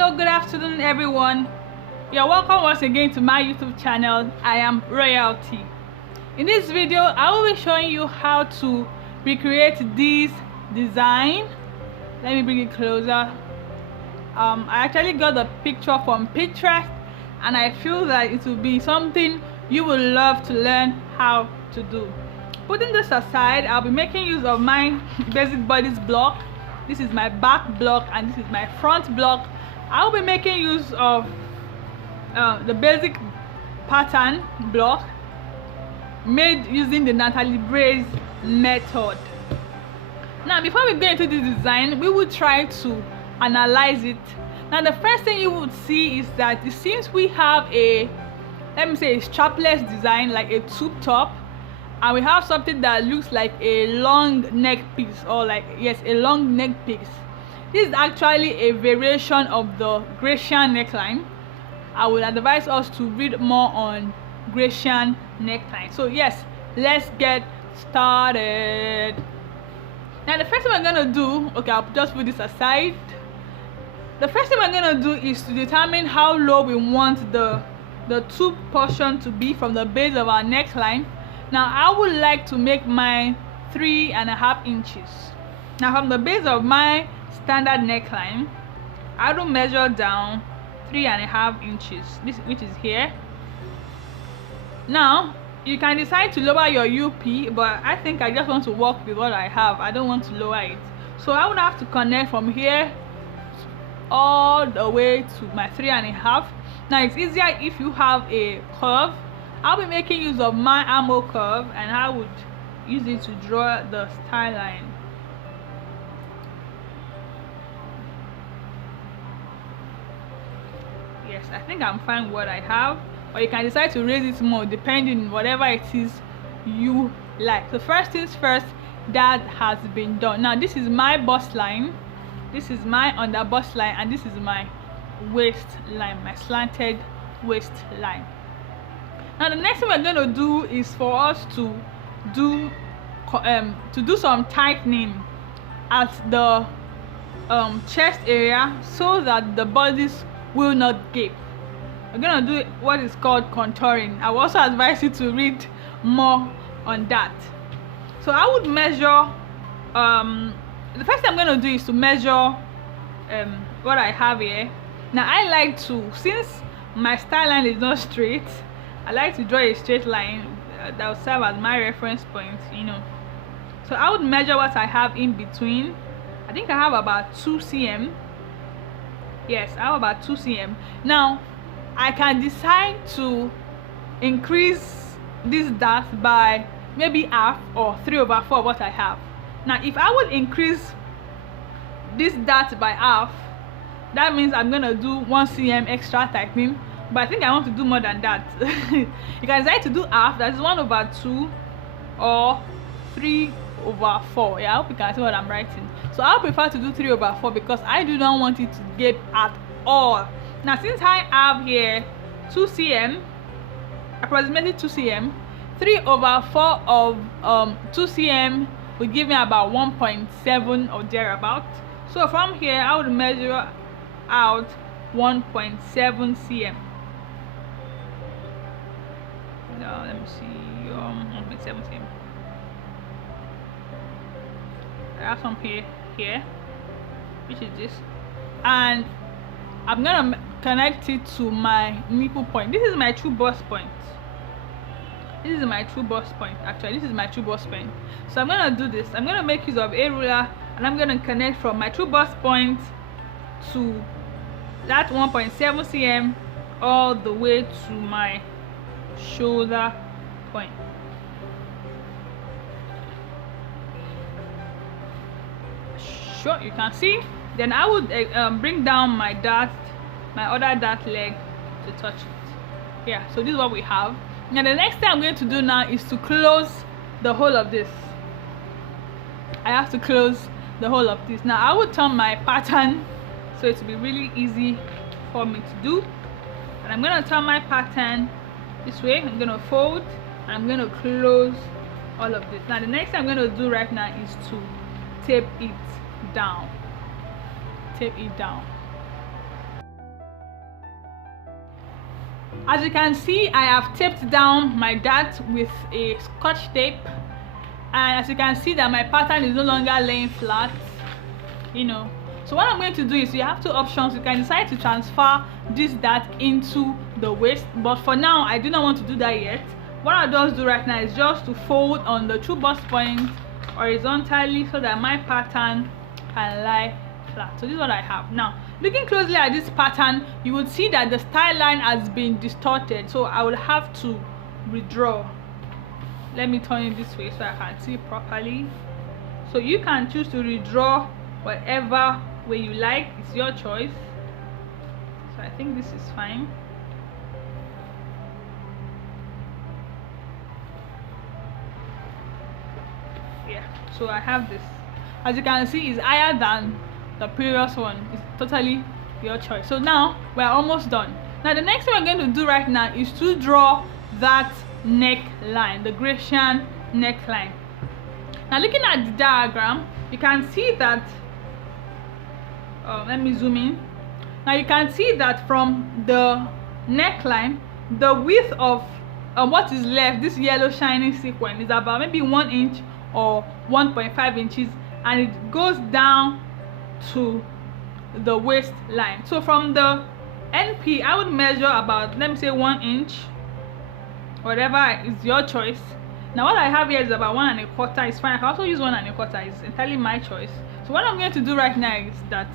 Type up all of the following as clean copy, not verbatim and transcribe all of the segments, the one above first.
Hello, good afternoon everyone. You're welcome once again to my YouTube channel. I am Royalty. In this video I will be showing you how to recreate this design. Let me bring it closer. I actually got the picture from Pinterest and I feel that it will be something you will love to learn how to do. Putting this aside, I'll be making use of my basic bodice block. This is my back block and this is my front block. I'll be making use of the basic pattern block made using the Nathalie Bray's method. Now, before we go into this design, we will try to analyze it. Now, the first thing you would see is that it seems we have a, let me say, a strapless design, like a tube top, and we have something that looks like a long neck piece, or like, yes, a long neck piece. This is actually a variation of the Gracian neckline. I would advise us to read more on Gracian neckline. So yes, let's get started. Now the first thing we're gonna do, okay, I'll just put this aside. The first thing we're gonna do is to determine how low we want the tube portion to be from the base of our neckline. Now I would like to make mine 3.5 inches. Now from the base of my standard neckline, I will measure down 3.5 inches, which is here. Now you can decide to lower your UP, but I think I just want to work with what I have. I don't want to lower it, so I would have to connect from here all the way to my 3.5. Now it's easier if you have a curve. I'll be making use of my armhole curve and I would use it to draw the style line. Yes, I think I'm fine with what I have, or you can decide to raise it more depending on whatever it is you like. So first things first, that has been done. Now this is my bust line, this is my under bust line, and this is my waist line, my slanted waist line. Now the next thing we're going to do is for us to do some tightening at the chest area so that the bodice will not gape. We're gonna do what is called contouring. I will also advise you to read more on that. So I would measure, the first thing I'm gonna do is to measure what I have here. Now I like to, since my style line is not straight, I like to draw a straight line that will serve as my reference point, you know. So I would measure what I have in between. I think I have about 2 cm. Yes, I have about 2 cm. Now I can decide to increase this dart by maybe half or 3/4 of what I have. Now if I would increase this dart by half, that means I'm gonna do 1 cm extra tightening, but I think I want to do more than that. You can decide to do half, that is 1/2 or 3/4. Yeah, I hope you can see what I'm writing. So I prefer to do 3/4 because I do not want it to gape at all. Now since I have here 2 cm, approximately 2 cm, 3/4 of 2 cm will give me about 1.7 or thereabout. So from here I would measure out 1.7 cm. Now let me see, 1.7 cm. I have some here, which is this, and I'm gonna connect it to my nipple point. This is my true bust point. This is my true bust point. Actually, this is my true bust point. So I'm gonna do this. I'm gonna make use of a ruler and I'm gonna connect from my true bust point to that 1.7 cm all the way to my shoulder point. Sure, you can see. Then I would bring down my dart, my other dart leg to touch it. Yeah, so this is what we have. Now the next thing I'm going to do now is to close the whole of this. I have to close the whole of this. Now I would turn my pattern so it will be really easy for me to do. And I'm going to turn my pattern this way. I'm going to fold and I'm going to close all of this. Now the next thing I'm going to do right now is to tape it down. As you can see, I have taped down my dart with a scotch tape, and as you can see that my pattern is no longer laying flat, you know. So what I'm going to do is, you have two options. You can decide to transfer this dart into the waist, but for now I do not want to do that yet. What I'll just do right now is just to fold on the two bust points horizontally so that my pattern can lie flat. So this is what I have. Now looking closely at this pattern, you would see that the style line has been distorted, so I will have to redraw. Let me turn it this way so I can see properly. So you can choose to redraw whatever way you like, it's your choice. So I think this is fine. Yeah, so I have this. As you can see, it's higher than the previous one. It's totally your choice. So now we're almost done. Now the next thing we're going to do right now is to draw that neckline, the Gracian neckline. Now looking at the diagram, you can see that let me zoom in. Now you can see that from the neckline, the width of what is left, this yellow shining sequence, is about maybe 1 inch or 1.5 inches, and it goes down to the waistline. So from the NP, I would measure about, let me say, 1 inch, whatever is your choice. Now what I have here is about 1 1/4. It's fine. I can also use 1 1/4. It's entirely my choice. So what I'm going to do right now is that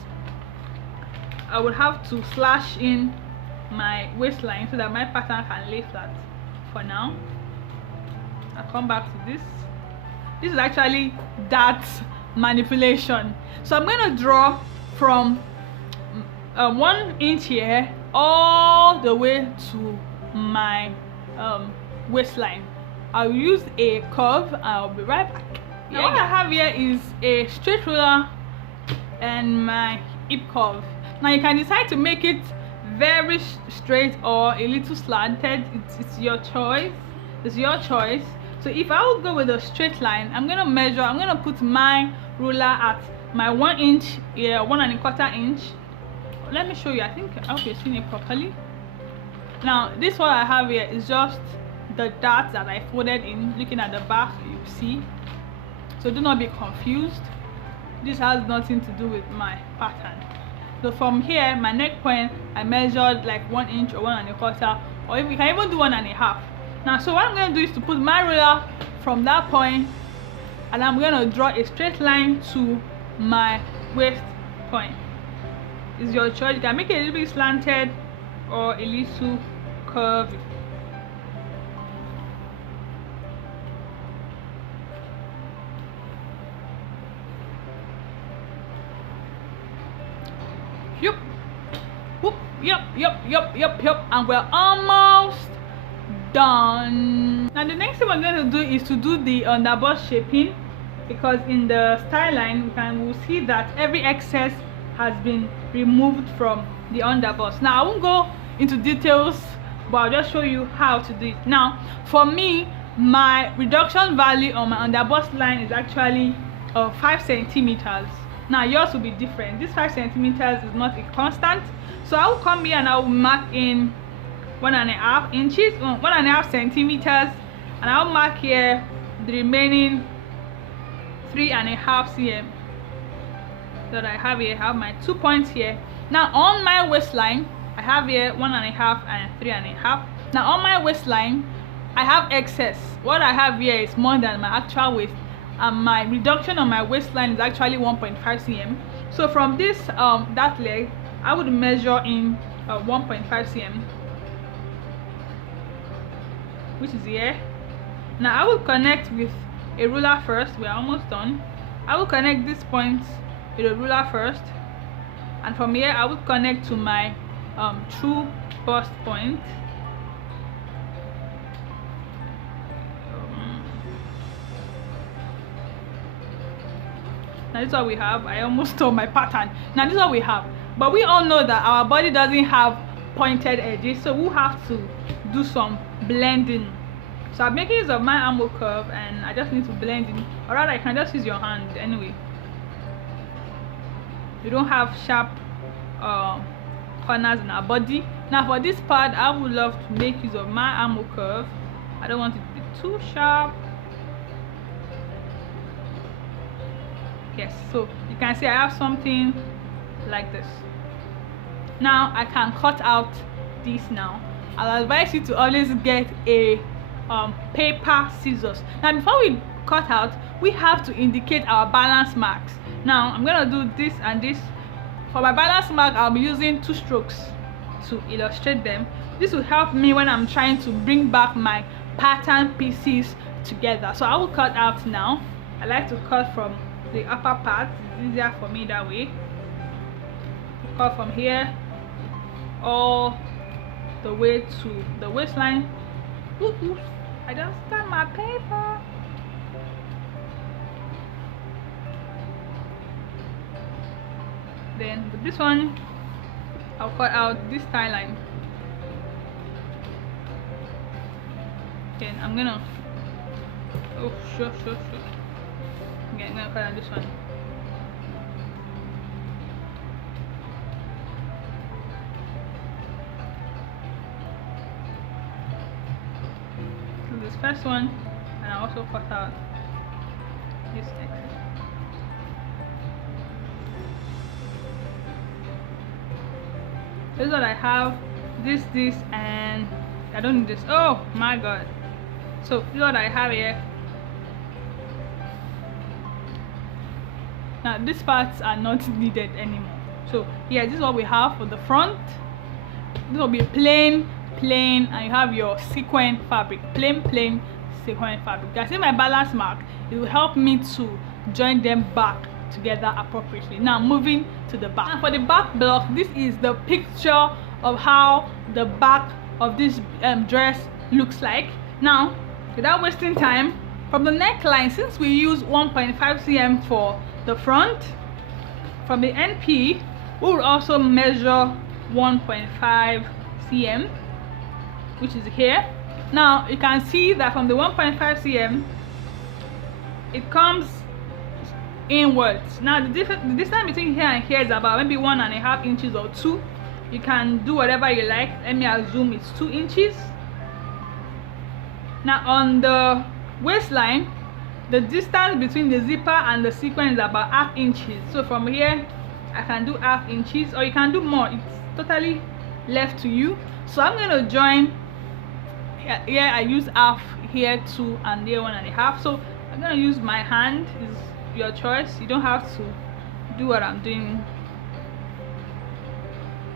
I would have to slash in my waistline so that my pattern can lay flat. For now, I'll come back to this. This is actually dart manipulation. So I'm going to draw from 1 inch here all the way to my waistline. I'll use a curve. I'll be right back. Now what I have here is a straight ruler and my hip curve. Now you can decide to make it very straight or a little slanted. It's your choice. It's your choice. So if I would go with a straight line, I'm gonna measure. I'm gonna put my ruler at my 1 inch, 1 1/4 inch. Let me show you. I think I hope you're seeing it properly. Now this what I have here is just the dart that I folded in. Looking at the back, you see. So do not be confused. This has nothing to do with my pattern. So from here, my neck point, I measured like 1 inch or 1 1/4, or if we can even do 1 1/2. Now, so what I'm going to do is to put my ruler from that point, and I'm going to draw a straight line to my waist point. It's your choice. You can make it a little bit slanted or a little curvy. Yup, whoop, yup, and we're almost done. Now the next thing we're going to do is to do the underbust shaping, because in the style line we'll see that every excess has been removed from the underbust. Now I won't go into details, but I'll just show you how to do it. Now for me, my reduction value on my underbust line is actually 5 centimeters. Now yours will be different. This 5 centimeters is not a constant, so I will come here and I will mark in 1 1/2 inches, 1 1/2 centimeters, and I'll mark here the remaining 3 1/2 cm that I have here. I have my 2 points here. Now on my waistline, I have here 1 1/2 and 3 1/2. Now on my waistline, I have excess. What I have here is more than my actual waist, and my reduction on my waistline is actually 1.5 cm. So from this that leg, I would measure in 1.5 cm, which is here. Now I will connect with a ruler first. We're almost done. I will connect this point with a ruler first, and from here I will connect to my true bust point. Now this is what we have. I almost stole my pattern. Now this is what we have, but we all know that our body doesn't have pointed edges, so we'll have to do some blending. So I'm making use of my armhole curve, and I just need to blend in, or rather I can just use your hand anyway. You don't have sharp corners in our body. Now for this part, I would love to make use of my armhole curve. I don't want it to be too sharp. Yes, so you can see I have something like this. Now I can cut out this now. I'll advise you to always get a paper scissors. Now before we cut out, we have to indicate our balance marks. Now I'm gonna do this and this. For my balance mark, I'll be using 2 strokes to illustrate them. This will help me when I'm trying to bring back my pattern pieces together. So I will cut out now. I like to cut from the upper part. It's easier for me that way. Cut from here all the way to the waistline. Oops, I just got my paper. Then with this one, I'll cut out this tie line. Then I'm gonna, oh sure. Okay, I'm gonna cut out this one. So this first one, and I also cut out this extra. This is what I have. This, and I don't need this. Oh my god. So this is what I have here. Now these parts are not needed anymore. So yeah, this is what we have for the front. This will be plain, and you have your sequin fabric. Plain sequin fabric. You can see my balance mark. It will help me to join them back together appropriately. Now moving to the back. And for the back block, this is the picture of how the back of this dress looks like. Now without wasting time, from the neckline, since we use 1.5 cm for the front, from the NP we will also measure 1.5 cm, which is here. Now you can see that from the 1.5 cm it comes inwards. Now the distance between here and here is about maybe 1.5 inches or 2. You can do whatever you like. Let me assume it's 2 inches. Now on the waistline, the distance between the zipper and the sequin is about 1/2 inches. So from here I can do 1/2 inches, or you can do more. It's totally left to you. So I'm going to join here. I use 1/2 here, 2, and here 1.5. So I'm going to use my hand. Is your choice. You don't have to do what I'm doing.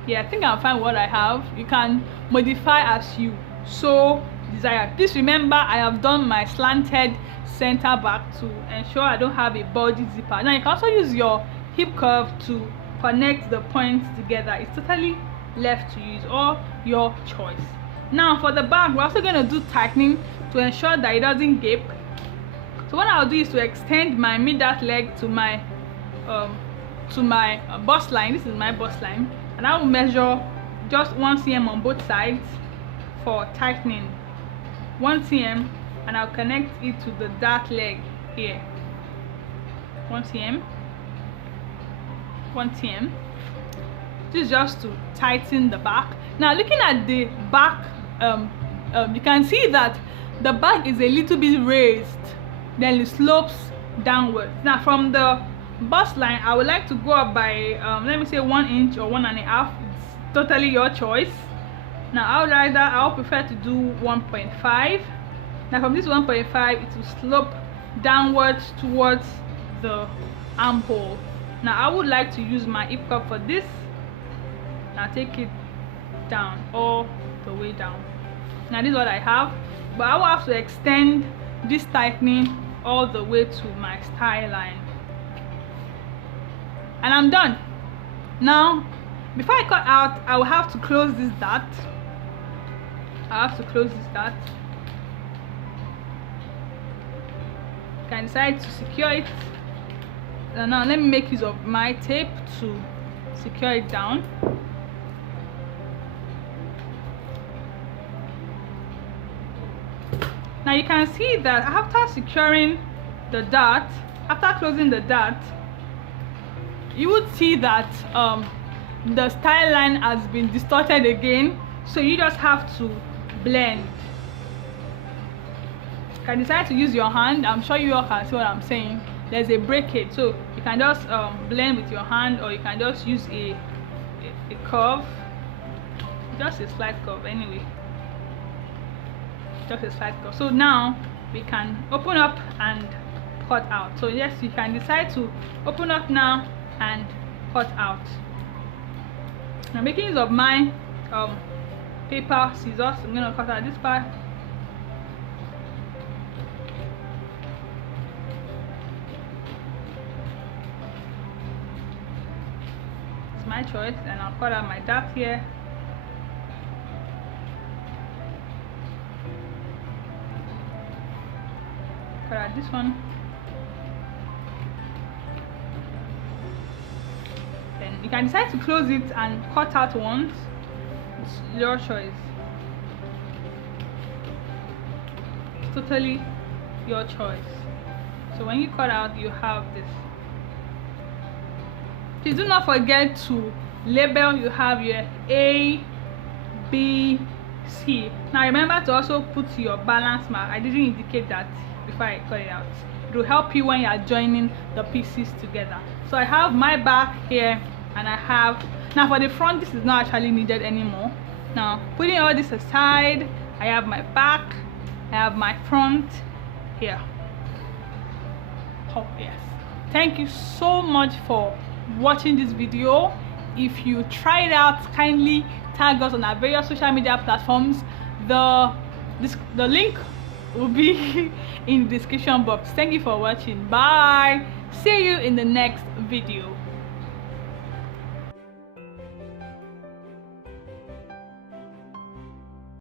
Yeah, I think I'm fine with what I have. You can modify as you so desire. Please remember, I have done my slanted center back to ensure I don't have a bulgy zipper. Now you can also use your hip curve to connect the points together. It's totally left to you. It's all your choice. Now for the back, we're also going to do tightening to ensure that it doesn't gape. So what I'll do is to extend my mid-back leg to my bust line. This is my bust line, and I will measure just 1 cm on both sides for tightening. 1 cm, and I'll connect it to the dart leg here. 1 cm, 1 cm. This is just to tighten the back. Now looking at the back, you can see that the back is a little bit raised, then it slopes downwards. Now from the bust line, I would like to go up by let me say 1 inch or 1.5. It's totally your choice. Now I'll prefer to do 1.5. Now from this 1.5, it will slope downwards towards the armhole. Now I would like to use my hip cup for this. Now take it down, all the way down. Now this is what I have, but I will have to extend this tightening all the way to my style line, and I'm done. Now before I cut out, I will have to close this dart. You can decide to secure it. And now let me make use of my tape to secure it down. Now you can see that after securing the dart, after closing the dart, you would see that the style line has been distorted again, so you just have to blend. You can decide to use your hand. I'm sure you all can see what I'm saying. There's a breakage, so you can just blend with your hand, or you can just use a curve, just a slight curve anyway, just a slight curve. So now we can open up and cut out. So yes, you can decide to open up now and cut out. I'm making use of my paper scissors. I'm going to cut out this part. It's my choice, and I'll cut out my dart here. Cut out this one. Then you can decide to close it and cut out once. It's your choice. It's totally your choice. So when you cut out, you have this. Please do not forget to label. You have your A, B, C. Now remember to also put your balance mark. I didn't indicate that before I cut it out. It will help you when you are joining the pieces together. So I have my back here, and I have, now for the front, this is not actually needed anymore. Now putting all this aside, I have my back, I have my front here. Oh yes, thank you so much for watching this video. If you try it out, kindly tag us on our various social media platforms. The link will be in the description box. Thank you for watching. Bye. See you in the next video.